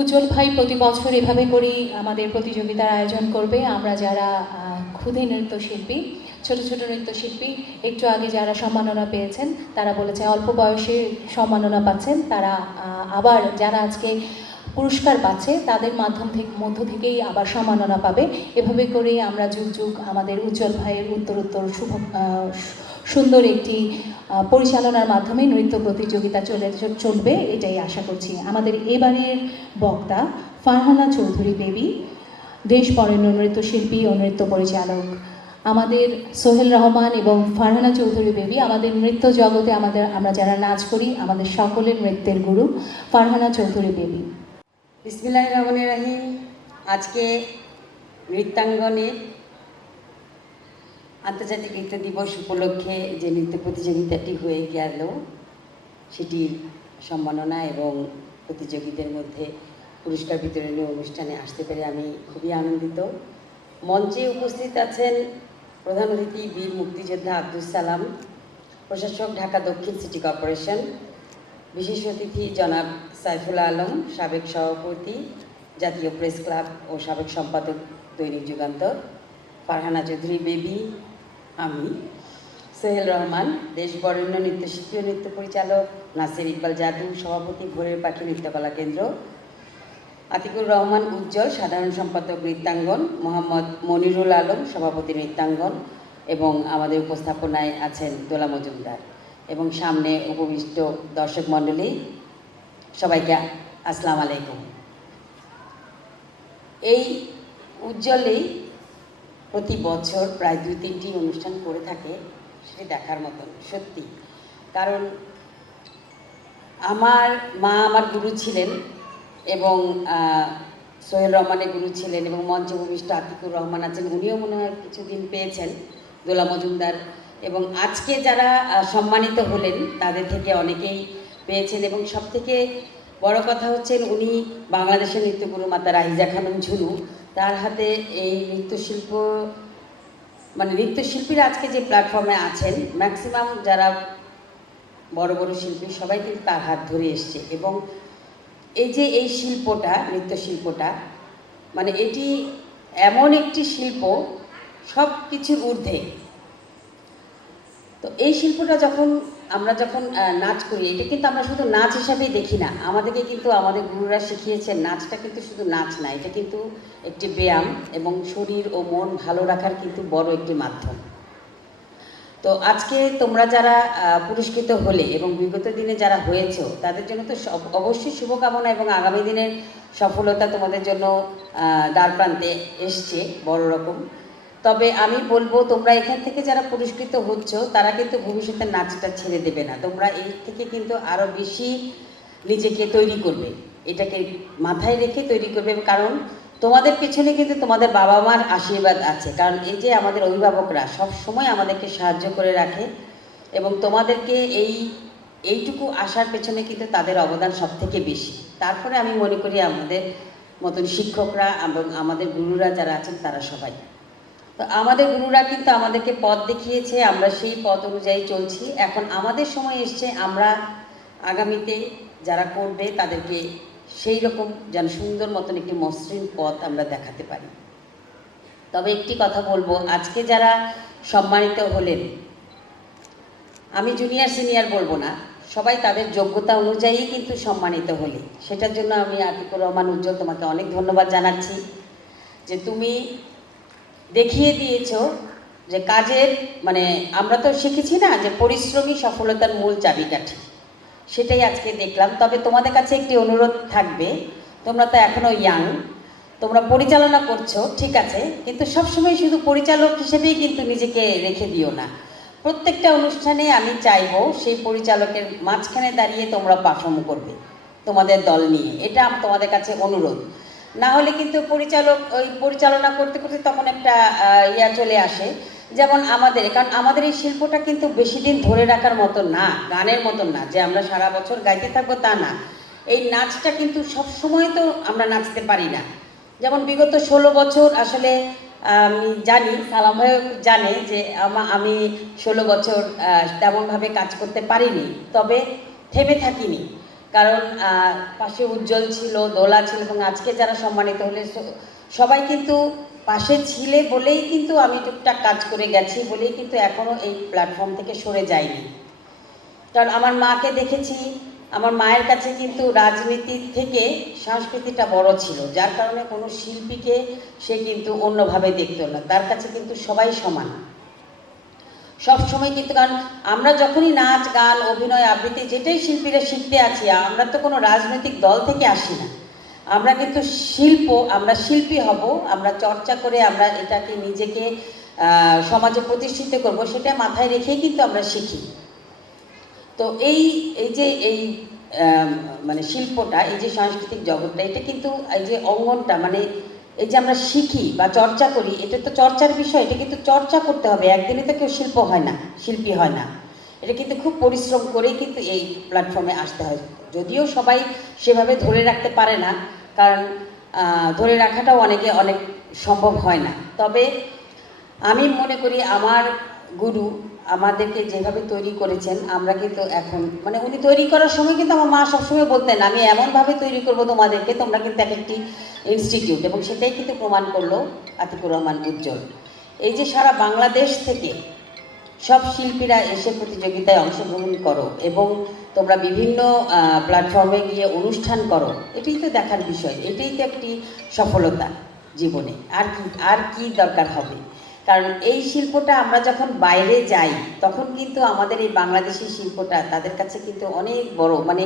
উজ্জ্বল ভাই প্রতি বছর এভাবে করেই আমাদের প্রতিযোগিতার আয়োজন করবে। আমরা যারা ক্ষুদে নৃত্যশিল্পী, ছোট ছোট নৃত্যশিল্পী, একটু আগে যারা সম্মাননা পেয়েছেন তারা বলেছে অল্প বয়সে সম্মাননা পাচ্ছেন, তারা আবার যারা আজকে পুরস্কার পাচ্ছে তাদের মধ্য থেকেই আবার সম্মাননা পাবে। এভাবে করেই আমরা যুগ যুগ আমাদের উজ্জ্বল ভাইয়ের উত্তরোত্তর সুন্দর একটি পরিচালনার মাধ্যমে নৃত্য প্রতিযোগিতা চলবে, এটাই আশা করছি। আমাদের এবারের বক্তা ফারহানা চৌধুরী বেবি, দেশ বরেণ্য নৃত্যশিল্পী ও নৃত্য পরিচালক। আমাদের সোহেল রহমান এবং ফারহানা চৌধুরী বেবি আমাদের নৃত্য জগতে আমরা যারা নাচ করি আমাদের সকলের নৃত্যের গুরু ফারহানা চৌধুরী বেবি। বিসমিল্লাহির রহমানির রহিম। আজকে নৃত্যাঙ্গনের আন্তর্জাতিক নৃত্য দিবস উপলক্ষে যে নৃত্য প্রতিযোগিতাটি হয়ে গেল সেটির সম্মাননা এবং প্রতিযোগীদের মধ্যে পুরস্কার বিতরণী অনুষ্ঠানে আসতে পেরে আমি খুবই আনন্দিত। মঞ্চে উপস্থিত আছেন প্রধান অতিথি বীর মুক্তিযোদ্ধা আব্দুল সালাম, প্রশাসক ঢাকা দক্ষিণ সিটি কর্পোরেশন, বিশেষ অতিথি জনাব সাইফুল আলম, সাবেক সভাপতি জাতীয় প্রেস ক্লাব ও সাবেক সম্পাদক দৈনিক যুগান্তর, ফারহানা চৌধুরী বেবি, আমি সোহেল রহমান, দেশ বরেণ্য নৃত্যশিল্পী ও নৃত্য পরিচালক, নাসির ইকবাল জাদু, সভাপতি ভোরের পাখি নৃত্যকলা কেন্দ্র, আতিকুর রহমান উজ্জ্বল, সাধারণ সম্পাদক নৃত্যাঙ্গন, মোহাম্মদ মনিরুল আলম, সভাপতি নৃত্যাঙ্গন, এবং আমাদের উপস্থাপনায় আছেন দোলা মজুমদার, এবং সামনে উপবিষ্ট দর্শক মণ্ডলী, সবাইকে আসসালামু আলাইকুম। এই উজ্জ্বলেই প্রতি বছর প্রায় 2-3টি অনুষ্ঠান করে থাকে, সেটি দেখার মতন সত্যি। কারণ আমার মা আমার গুরু ছিলেন এবং সোহেল রহমানের গুরু ছিলেন, এবং মঞ্চে উপবিষ্ট আতিকুর রহমান আছেন, উনিও মনে হয় কিছুদিন পেয়েছেন, দোলা মজুমদার, এবং আজকে যারা সম্মানিত হলেন তাদের থেকে অনেকেই পেয়েছেন। এবং সবথেকে বড় কথা হচ্ছেন উনি বাংলাদেশের নৃত্যগুরু মাতা রাহিজা খানম ঝুনু, তার হাতে এই নৃত্যশিল্প নৃত্যশিল্পীরা আজকে যে প্ল্যাটফর্মে আছেন ম্যাক্সিমাম যারা বড় বড় শিল্পী সবাই কিন্তু তার হাত ধরে এসছে। এবং এই যে এই শিল্পটা, নৃত্যশিল্পটা এটি এমন একটি শিল্প সব কিছুর ঊর্ধ্বে। তো এই শিল্পটা আমরা যখন নাচ করি, এটা কিন্তু আমরা শুধু নাচ হিসাবেই দেখি না, আমাদেরকে কিন্তু আমাদের গুরুরা শিখিয়েছেন নাচটা কিন্তু শুধু নাচ না, এটা কিন্তু একটি ব্যায়াম এবং শরীর ও মন ভালো রাখার কিন্তু বড় একটি মাধ্যম। তো আজকে তোমরা যারা পুরস্কৃত হলে এবং বিগত দিনে যারা হয়েছে তাদের জন্য তো অবশ্যই শুভকামনা, এবং আগামী দিনের সফলতা তোমাদের জন্য দ্বার প্রান্তে এসছে বড় রকম। তবে আমি বলবো তোমরা এখান থেকে যারা পুরস্কৃত হচ্ছ তারা কিন্তু ভবিষ্যতে নাচটা ছেড়ে দেবে না, তোমরা এই থেকে কিন্তু আরও বেশি নিজেকে তৈরি করবে, এটাকে মাথায় রেখে তৈরি করবে। কারণ তোমাদের পেছনে কিন্তু তোমাদের বাবা মার আশীর্বাদ আছে, কারণ এই যে আমাদের অভিভাবকরা সব সময় আমাদেরকে সাহায্য করে রাখে, এবং তোমাদেরকে এইটুকু আসার পেছনে কিন্তু তাদের অবদান সব থেকে বেশি। তারপরে আমি মনে করি আমাদের মতন শিক্ষকরা এবং আমাদের গুরুরা যারা আছেন তারা সবাই। তো আমাদের গুরুরা কিন্তু আমাদেরকে পথ দেখিয়েছে, আমরা সেই পথ অনুযায়ী চলছি। এখন আমাদের সময় এসছে আমরা আগামীতে যারা করবে তাদেরকে সেই রকম যেন সুন্দর মতন একটি মসৃণ পথ আমরা দেখাতে পারি। তবে একটি কথা বলবো, আজকে যারা সম্মানিত হলেন, আমি জুনিয়র সিনিয়র বলবো না, সবাই তাদের যোগ্যতা অনুযায়ী কিন্তু সম্মানিত হলে, সেটার জন্য আমি আতিকুর রহমান উজ্জ্বল তোমাকে অনেক ধন্যবাদ জানাচ্ছি যে তুমি দেখিয়ে দিয়েছো যে কাজের আমরা তো শিখেছি না যে পরিশ্রমী সফলতার মূল চাবিকাঠি, সেটাই আজকে দেখলাম। তবে তোমাদের কাছে একটি অনুরোধ থাকবে, তোমরা তো এখনও ইয়াং, তোমরা পরিচালনা করছো ঠিক আছে, কিন্তু সবসময় শুধু পরিচালক হিসেবেই কিন্তু নিজেকে রেখে দিও না। প্রত্যেকটা অনুষ্ঠানে আমি চাইবো সেই পরিচালকের মাঝখানে দাঁড়িয়ে তোমরা পারফর্ম করবে তোমাদের দল নিয়ে, এটা তোমাদের কাছে অনুরোধ। না হলে কিন্তু পরিচালনা করতে করতে তখন একটা চলে আসে, যেমন কারণ আমাদের এই শিল্পটা কিন্তু বেশি দিন ধরে রাখার মতো না, গানের মতন না যে আমরা সারা বছর গাইতে থাকবো তা না। এই নাচটা কিন্তু সব সময় তো আমরা নাচতে পারি না। যেমন বিগত 16 বছর আসলে আমি জানি, সালাম ভাই জানে যে আমি 16 বছর তেমনভাবে কাজ করতে পারিনি, তবে থেমে থাকিনি। কারণ পাশে উজ্জ্বল ছিল, দোলা ছিল, এবং আজকে যারা সম্মানিত হলে সবাই কিন্তু পাশে ছিলে বলেই কিন্তু আমি টুকটাক কাজ করে গেছি বলেই কিন্তু এখনও এই প্ল্যাটফর্ম থেকে সরে যাইনি। কারণ আমার মাকে দেখেছি, আমার মায়ের কাছে কিন্তু রাজনীতির থেকে সংস্কৃতিটা বড় ছিল, যার কারণে কোনো শিল্পীকে সে কিন্তু অন্যভাবে দেখতো না, তার কাছে কিন্তু সবাই সমান সব সময়। কিন্তু কারণ আমরা যখনই নাচ গান অভিনয় আবৃত্তি যেটাই শিল্পীরা শিখতে আছি, আমরা তো কোনো রাজনৈতিক দল থেকে আসি না, আমরা কিন্তু আমরা শিল্পী হব, আমরা চর্চা করে আমরা এটাকে নিজেকে সমাজে প্রতিষ্ঠিত করব, সেটা মাথায় রেখেই কিন্তু আমরা শিখি। তো এই যে মানে শিল্পটা, এই যে সাংস্কৃতিক জগৎটা, এটা কিন্তু এই যে অঙ্গনটা, মানে এই যে আমরা শিখি বা চর্চা করি, এটা তো চর্চার বিষয়, এটা কিন্তু চর্চা করতে হবে, একদিনে তো কেউ শিল্পী হয় না, এটা কিন্তু খুব পরিশ্রম করেই কিন্তু এই প্ল্যাটফর্মে আসতে হয়। যদিও সবাই সেভাবে ধরে রাখতে পারে না, কারণ ধরে রাখাটাও অনেক সম্ভব হয় না। তবে আমি মনে করি আমার গুরু আমাদেরকে যেভাবে তৈরি করেছেন, আমরা কিন্তু এখন মানে উনি তৈরি করার সময় কিন্তু আমার মা সবসময় বলতেন, আমি এমনভাবে তৈরি করব তোমাদেরকে, তোমরা কিন্তু এক একটি ইনস্টিটিউট, এবং সেটাই কিন্তু প্রমাণ করলো আতিকুর রহমান উজ্জ্বল। এই যে সারা বাংলাদেশ থেকে সব শিল্পীরা এসে প্রতিযোগিতায় অংশগ্রহণ করো এবং তোমরা বিভিন্ন প্ল্যাটফর্মে গিয়ে অনুষ্ঠান করো, এটাই তো দেখার বিষয়, এটাই তো একটি সফলতা জীবনে। আর কি দরকার হবে? কারণ এই শিল্পটা আমরা যখন বাইরে যাই, তখন কিন্তু আমাদের এই বাংলাদেশি শিল্পটা তাদের কাছে কিন্তু অনেক বড়, মানে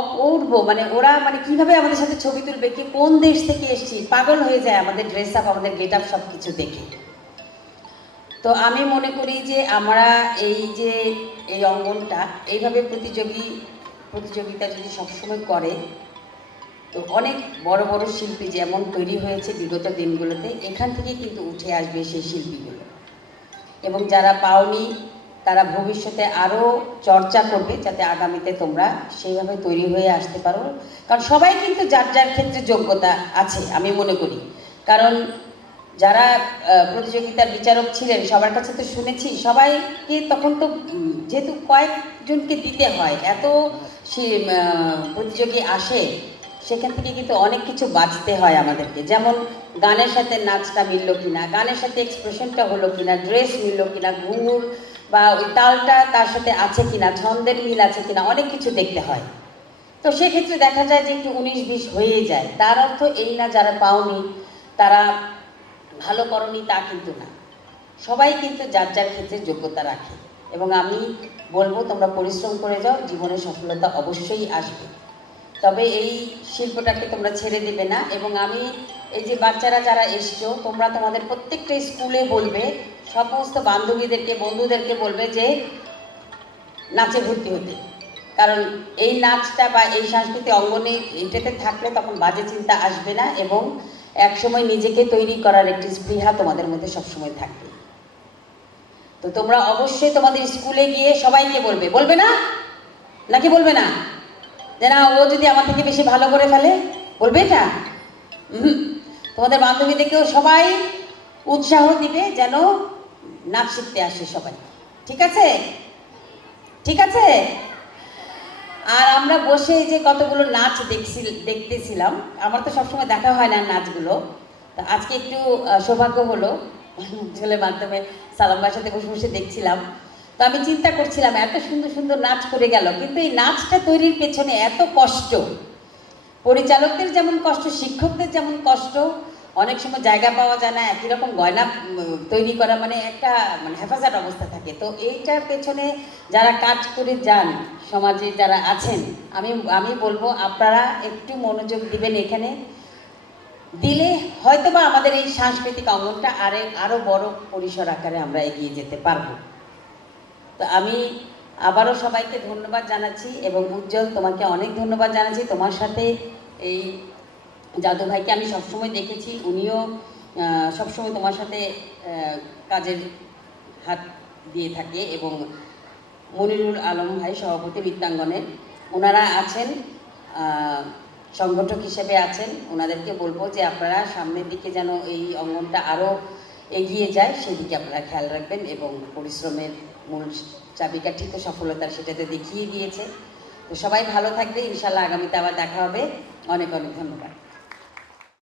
অপূর্ব, মানে ওরা মানে কিভাবে আমাদের সাথে ছবি তুলবে, কি কোন দেশ থেকে এসেছি, পাগল হয়ে যায় আমাদের ড্রেস আপ, আমাদের গেট আপ সব কিছু দেখে। তো আমি মনে করি যে আমরা এই যে এই অঙ্গনটা এইভাবে প্রতিযোগিতা যদি সবসময় করে, তো অনেক বড় বড় শিল্পী যেমন তৈরি হয়েছে বিগত দিনগুলোতে, এখান থেকে কিন্তু উঠে আসবে সেই শিল্পীগুলো, এবং যারা পাওনি তারা ভবিষ্যতে আরও চর্চা করবে, যাতে আগামীতে তোমরা সেইভাবে তৈরি হয়ে আসতে পারো। কারণ সবাই কিন্তু যার যার ক্ষেত্রে যোগ্যতা আছে আমি মনে করি। কারণ যারা প্রতিযোগিতার বিচারক ছিলেন সবার কাছে তো শুনেছি, সবাইকে তখন তো যেহেতু কয়েকজনকে দিতে হয়, এত প্রতিযোগী আসে, সেখান থেকে কিন্তু অনেক কিছু বাঁচতে হয় আমাদেরকে। যেমন গানের সাথে নাচটা মিললো কিনা, গানের সাথে এক্সপ্রেশনটা হলো কিনা, ড্রেস মিললো কিনা, ঘুঙুর বা ওই তালটা তার সাথে আছে কিনা, ছন্দের মিল আছে কিনা, অনেক কিছু দেখতে হয়। তো সেক্ষেত্রে দেখা যায় যে একটু 19-20 হয়ে যায়। তার অর্থ এই না যারা পাওনি তারা ভালো করনি, তা কিন্তু না, সবাই কিন্তু যার যার ক্ষেত্রে যোগ্যতা রাখে। এবং আমি বলবো তোমরা পরিশ্রম করে যাও, জীবনে সফলতা অবশ্যই আসবে। তবে এই শিল্পটাকে তোমরা ছেড়ে দেবে না। এবং আমি এই যে বাচ্চারা যারা এসছো, তোমরা তোমাদের প্রত্যেকটা স্কুলে বলবে, সমস্ত বান্ধবীদেরকে বন্ধুদেরকে বলবে যে নাচে ভর্তি হতে। কারণ এই নাচটা বা এই সাংস্কৃতিক অঙ্গনে এটাতে থাকলে তখন বাজে চিন্তা আসবে না, এবং একসময় নিজেকে তৈরি করার একটি স্পৃহা তোমাদের মধ্যে সবসময় থাকবে। তো তোমরা অবশ্যই তোমাদের স্কুলে গিয়ে সবাইকে বলবে না নাকি বলবে না যে না ও যদি আমার থেকে বেশি ভালো করে ফেলে, বলবে এটা? তোমাদের বান্ধবীদেরকেও সবাই উৎসাহ দিবে যেন নাচ শিখতে আসে সবাই। ঠিক আছে? ঠিক আছে? আর আমরা বসে যে কতগুলো নাচ দেখতেছিলাম, আমার তো সবসময় দেখা হয় না নাচগুলো, তো আজকে একটু সৌভাগ্য হলো ছেলের মাধ্যমে সালাম ভাইয়ের সাথে বসে বসে দেখছিলাম। তো আমি চিন্তা করছিলাম এত সুন্দর সুন্দর নাচ করে গেল, কিন্তু এই নাচটা তৈরির পেছনে এত কষ্ট, পরিচালকদের যেমন কষ্ট, শিক্ষকদের যেমন কষ্ট, অনেক সময় জায়গা পাওয়া যায় না, একই রকম গয়না তৈরি করা মানে একটা মানে হেফাজত অবস্থা থাকে। তো এইটার পেছনে যারা কাজ করে যান, সমাজে যারা আছেন, আমি বলবো আপনারা একটু মনোযোগ দিবেন এখানে, দিলে হয়তোবা আমাদের এই সাংস্কৃতিক অঙ্গনটা আরও বড় পরিসর আকারে আমরা এগিয়ে যেতে পারবো। তো আমি আবারও সবাইকে ধন্যবাদ জানাচ্ছি, এবং উজ্জ্বল তোমাকে অনেক ধন্যবাদ জানাচ্ছি। তোমার সাথে এই জাদু ভাইকে আমি সবসময় দেখেছি, উনিও সবসময় তোমার সাথে কাজের হাত দিয়ে থাকে, এবং মনিরুল আলম ভাই সভাপতি নৃত্যাঙ্গনের, ওনারা আছেন সংগঠক হিসেবে আছেন। ওনাদেরকে বলবো যে আপনারা সামনের দিকে যেন এই অঙ্গনটা আরও এগিয়ে যায়, সেদিকে আপনারা খেয়াল রাখবেন, এবং পরিশ্রমের মূল চাবিকাঠি তো সফলতার, সেটাতে দেখিয়ে দিয়েছে। তো সবাই ভালো থাকবে, ইনশাল্লাহ আগামীতে আবার দেখা হবে। অনেক অনেক ধন্যবাদ।